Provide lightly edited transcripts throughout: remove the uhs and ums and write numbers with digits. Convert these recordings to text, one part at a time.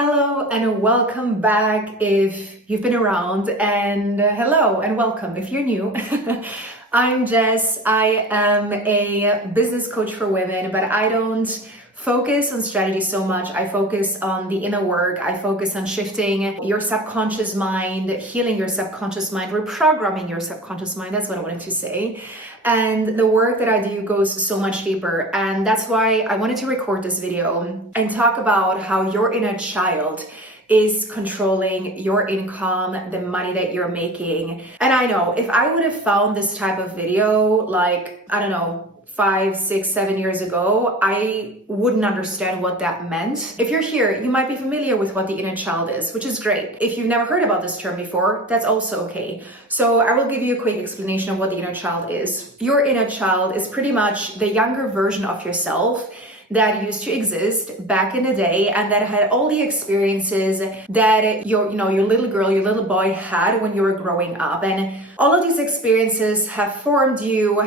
Hello and welcome back if you've been around, and hello and welcome if you're new. I'm Jess. I am a business coach for women, but I don't focus on strategy so much. I focus on the inner work. I focus on shifting your subconscious mind, healing your subconscious mind, reprogramming your subconscious mind. That's what I wanted to say. And the work that I do goes so much deeper. And that's why I wanted to record this video and talk about how your inner child is controlling your income, the money that you're making. And I know if I would have found this type of video, like, I don't know, 5, 6, 7 years ago, I wouldn't understand what that meant. If you're here, you might be familiar with what the inner child is, which is great. If you've never heard about this term before, that's also okay. So I will give you a quick explanation of what the inner child is. Your inner child is pretty much the younger version of yourself that used to exist back in the day and that had all the experiences that your little girl, your little boy had when you were growing up. And all of these experiences have formed you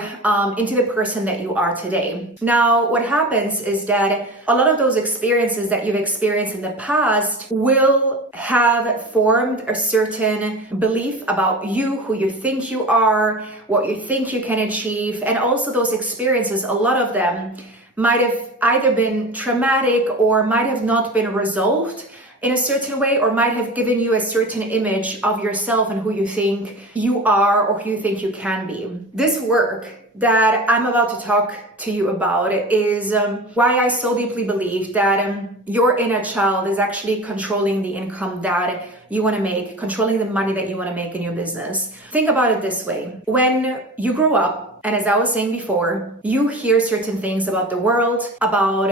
into the person that you are today. Now, what happens is that a lot of those experiences that you've experienced in the past will have formed a certain belief about you, who you think you are, what you think you can achieve. And also those experiences, a lot of them might have either been traumatic or might have not been resolved in a certain way, or might have given you a certain image of yourself and who you think you are or who you think you can be. This work that I'm about to talk to you about is why I so deeply believe that your inner child is actually controlling the income that you want to make, controlling the money that you want to make in your business. Think about it this way. When you grow up, and as I was saying before, you hear certain things about the world, about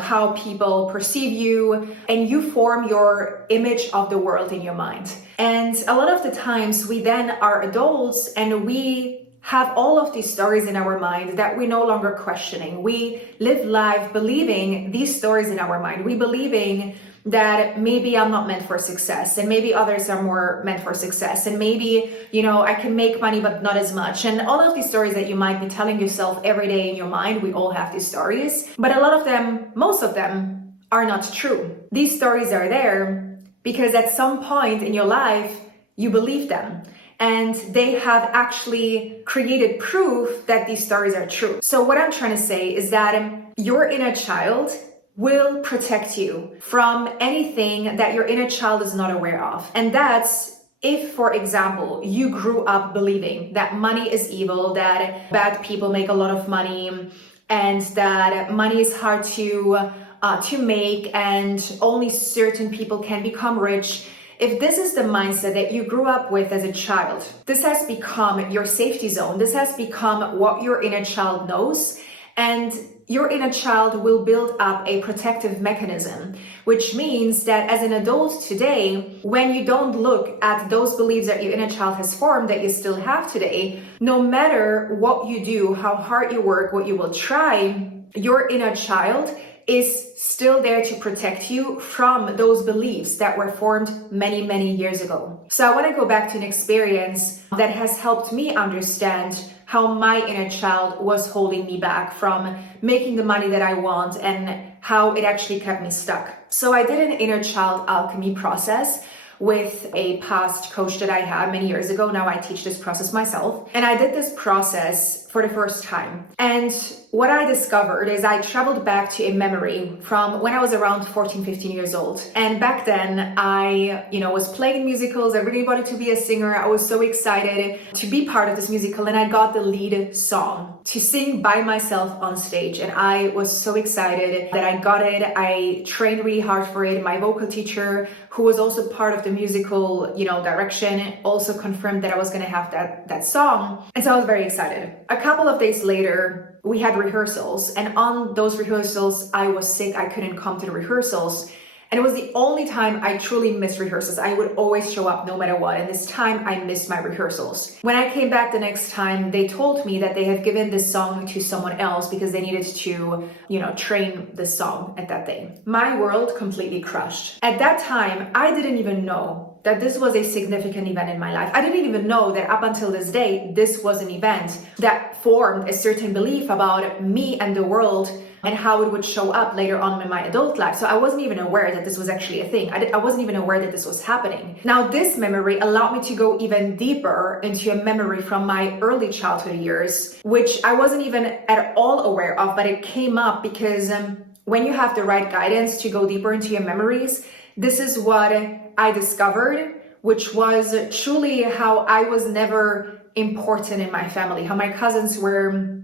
how people perceive you, and you form your image of the world in your mind. And a lot of the times we then are adults and we have all of these stories in our mind that we're no longer questioning. We live life believing these stories in our mind. We believing that maybe I'm not meant for success, and maybe others are more meant for success, and maybe, I can make money, but not as much. And all of these stories that you might be telling yourself every day in your mind, we all have these stories, but a lot of them, most of them are not true. These stories are there because at some point in your life, you believe them. And they have actually created proof that these stories are true. So what I'm trying to say is that your inner child will protect you from anything that your inner child is not aware of. And that's if, for example, you grew up believing that money is evil, that bad people make a lot of money, and that money is hard to make, and only certain people can become rich. If this is the mindset that you grew up with as a child, this has become your safety zone. This has become what your inner child knows. And your inner child will build up a protective mechanism, which means that as an adult today, when you don't look at those beliefs that your inner child has formed that you still have today, no matter what you do, how hard you work, what you will try, your inner child is still there to protect you from those beliefs that were formed many, many years ago. So I want to go back to an experience that has helped me understand how my inner child was holding me back from making the money that I want and how it actually kept me stuck. So I did an inner child alchemy process with a past coach that I had many years ago. Now I teach this process myself. And I did this process for the first time. And what I discovered is I traveled back to a memory from when I was around 14, 15 years old. And back then I, was playing musicals. I really wanted to be a singer. I was so excited to be part of this musical. And I got the lead song to sing by myself on stage. And I was so excited that I got it. I trained really hard for it. My vocal teacher, who was also part of the musical, direction, also confirmed that I was going to have that song. And so I was very excited. A couple of days later, we had rehearsals, and on those rehearsals, I was sick. I couldn't come to the rehearsals. And it was the only time I truly missed rehearsals. I would always show up no matter what. And this time I missed my rehearsals. When I came back the next time, they told me that they have given this song to someone else because they needed to, train the song at that day. My world completely crushed. At that time, I didn't even know that this was a significant event in my life. I didn't even know that up until this day, this was an event that formed a certain belief about me and the world and how it would show up later on in my adult life. So I wasn't even aware that this was actually a thing. I wasn't even aware that this was happening. Now, this memory allowed me to go even deeper into a memory from my early childhood years, which I wasn't even at all aware of, but it came up because when you have the right guidance to go deeper into your memories, this is what I discovered, which was truly how I was never important in my family, how my cousins were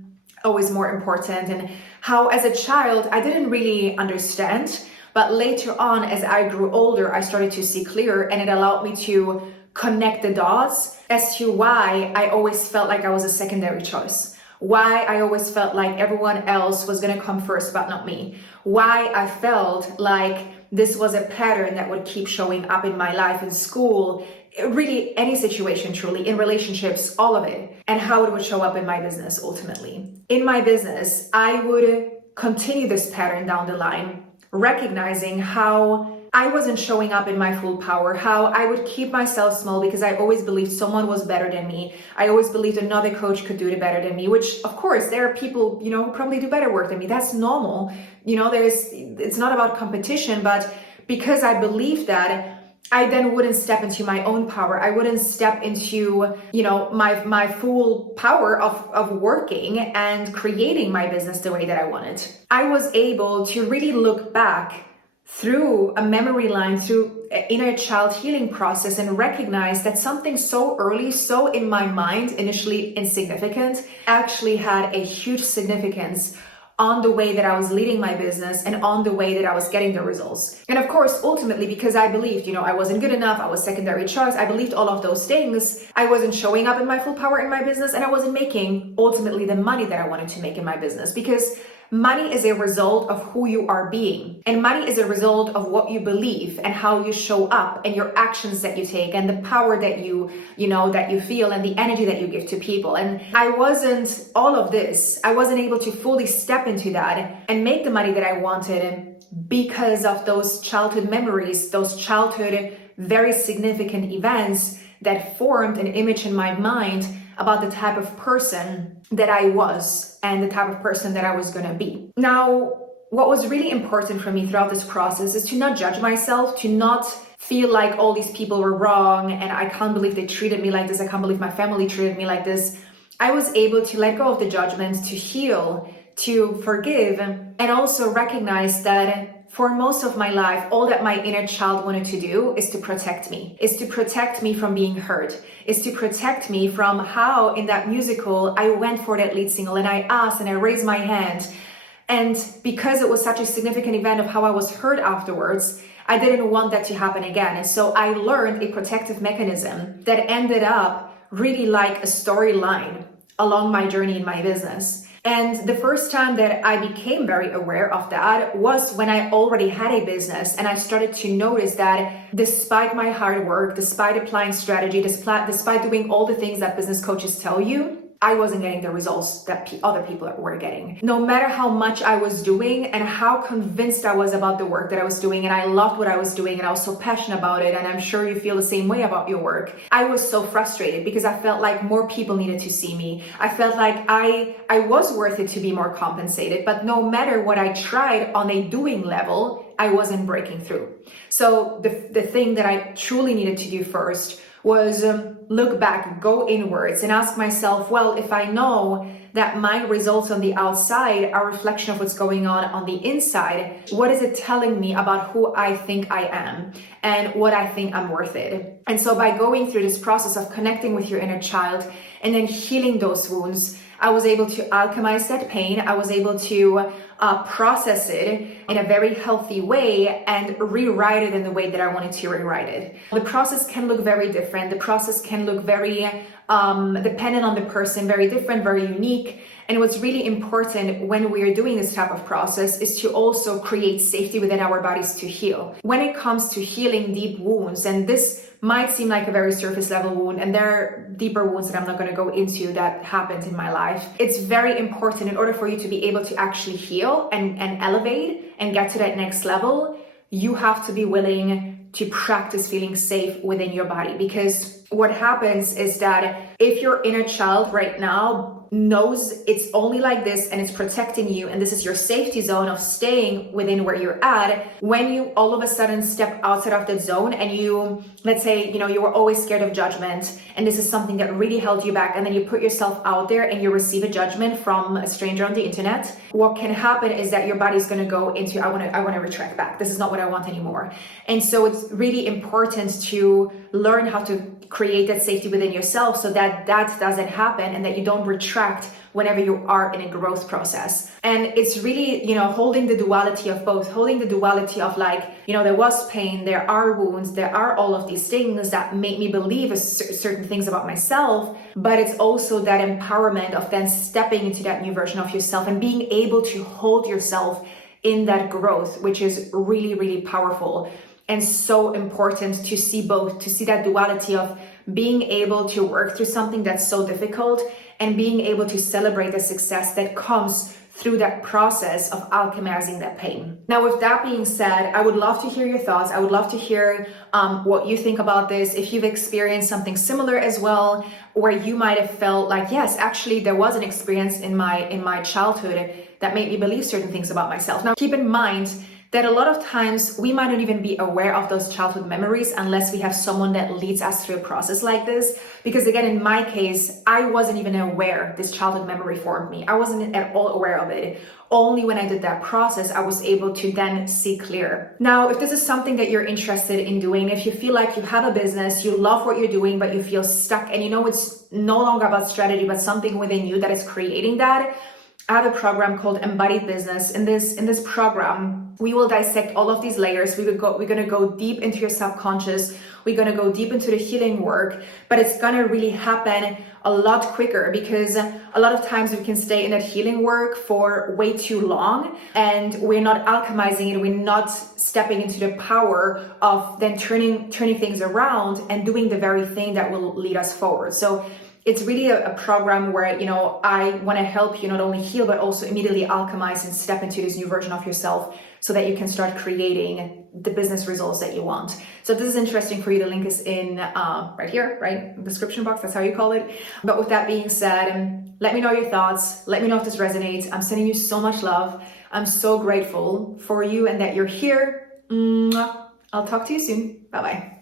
always more important, and how as a child I didn't really understand, but later on as I grew older I started to see clearer, and it allowed me to connect the dots as to why I always felt like I was a secondary choice, why I always felt like everyone else was going to come first but not me, why I felt like this was a pattern that would keep showing up in my life, in school, really any situation, truly, in relationships, all of it, and how it would show up in my business ultimately. In my business, I would continue this pattern down the line, recognizing how I wasn't showing up in my full power, how I would keep myself small because I always believed someone was better than me. I always believed another coach could do it better than me, which of course there are people, who probably do better work than me. That's normal. It's not about competition, but because I believed that, I then wouldn't step into my own power. I wouldn't step into, my full power of working and creating my business the way that I wanted. I was able to really look back through a memory line, through an inner child healing process, and recognize that something so early, so in my mind, initially insignificant, actually had a huge significance on the way that I was leading my business and on the way that I was getting the results. And of course, ultimately, because I believed, I wasn't good enough, I was secondary choice, I believed all of those things, I wasn't showing up in my full power in my business, and I wasn't making ultimately the money that I wanted to make in my business, because money is a result of who you are being, and money is a result of what you believe and how you show up and your actions that you take and the power that you feel and the energy that you give to people. And I wasn't able to fully step into that and make the money that I wanted because of those childhood memories, those childhood very significant events that formed an image in my mind about the type of person that I was and the type of person that I was going to be. Now, what was really important for me throughout this process is to not judge myself, to not feel like all these people were wrong and I can't believe they treated me like this, I can't believe my family treated me like this. I was able to let go of the judgment, to heal, to forgive, and also recognize that for most of my life, all that my inner child wanted to do is to protect me from being hurt, is to protect me from how in that musical I went for that lead single and I asked and I raised my hand. And because it was such a significant event of how I was hurt afterwards, I didn't want that to happen again. And so I learned a protective mechanism that ended up really like a storyline along my journey in my business. And the first time that I became very aware of that was when I already had a business, and I started to notice that despite my hard work, despite applying strategy, despite doing all the things that business coaches tell you, I wasn't getting the results that other people were getting. No matter how much I was doing and how convinced I was about the work that I was doing, and I loved what I was doing and I was so passionate about it, and I'm sure you feel the same way about your work, I was so frustrated because I felt like more people needed to see me. I felt like I was worth it to be more compensated, but no matter what I tried on a doing level, I wasn't breaking through. So the thing that I truly needed to do first was look back, go inwards and ask myself, well, if I know that my results on the outside are a reflection of what's going on the inside, what is it telling me about who I think I am and what I think I'm worth it? And so by going through this process of connecting with your inner child and then healing those wounds, I was able to alchemize that pain. I was able to process it in a very healthy way and rewrite it in the way that I wanted to rewrite it. The process can look very different. The process can look very dependent on the person, very different, very unique. And what's really important when we are doing this type of process is to also create safety within our bodies to heal. When it comes to healing deep wounds, and this might seem like a very surface level wound, and there are deeper wounds that I'm not going to go into that happened in my life. It's very important in order for you to be able to actually heal and elevate and get to that next level, you have to be willing to practice feeling safe within your body. Because what happens is that if your inner child right now knows it's only like this and it's protecting you, and this is your safety zone of staying within where you're at, when you all of a sudden step outside of that zone and you, let's say, you were always scared of judgment, and this is something that really held you back, and then you put yourself out there and you receive a judgment from a stranger on the internet, what can happen is that your body's going to go into, I want to retract back. This is not what I want anymore. And so it's really important to learn how to create that safety within yourself so that that doesn't happen, and that you don't retract whenever you are in a growth process. And it's really, holding the duality of both, holding the duality of there was pain, there are wounds, there are all of these things that make me believe certain things about myself, but it's also that empowerment of then stepping into that new version of yourself and being able to hold yourself in that growth, which is really, really powerful. And so important to see both, to see that duality of being able to work through something that's so difficult and being able to celebrate the success that comes through that process of alchemizing that pain. Now, with that being said, I would love to hear your thoughts. I would love to hear what you think about this. If you've experienced something similar as well, where you might have felt like, yes, actually there was an experience in my childhood that made me believe certain things about myself. Now, keep in mind that a lot of times we might not even be aware of those childhood memories unless we have someone that leads us through a process like this. Because again, in my case, I wasn't even aware this childhood memory formed me. I wasn't at all aware of it. Only when I did that process, I was able to then see clear. Now, if this is something that you're interested in doing, if you feel like you have a business, you love what you're doing, but you feel stuck and it's no longer about strategy, but something within you that is creating that, I have a program called Embodied Business. In this program, we will dissect all of these layers. We're going to go deep into your subconscious. We're going to go deep into the healing work, but it's going to really happen a lot quicker, because a lot of times we can stay in that healing work for way too long and we're not alchemizing it. We're not stepping into the power of then turning things around and doing the very thing that will lead us forward. So it's really a program where, I want to help you not only heal, but also immediately alchemize and step into this new version of yourself so that you can start creating the business results that you want. So if this is interesting for you, the link is in right here, right? Description box, that's how you call it. But with that being said, let me know your thoughts. Let me know if this resonates. I'm sending you so much love. I'm so grateful for you and that you're here. I'll talk to you soon. Bye-bye.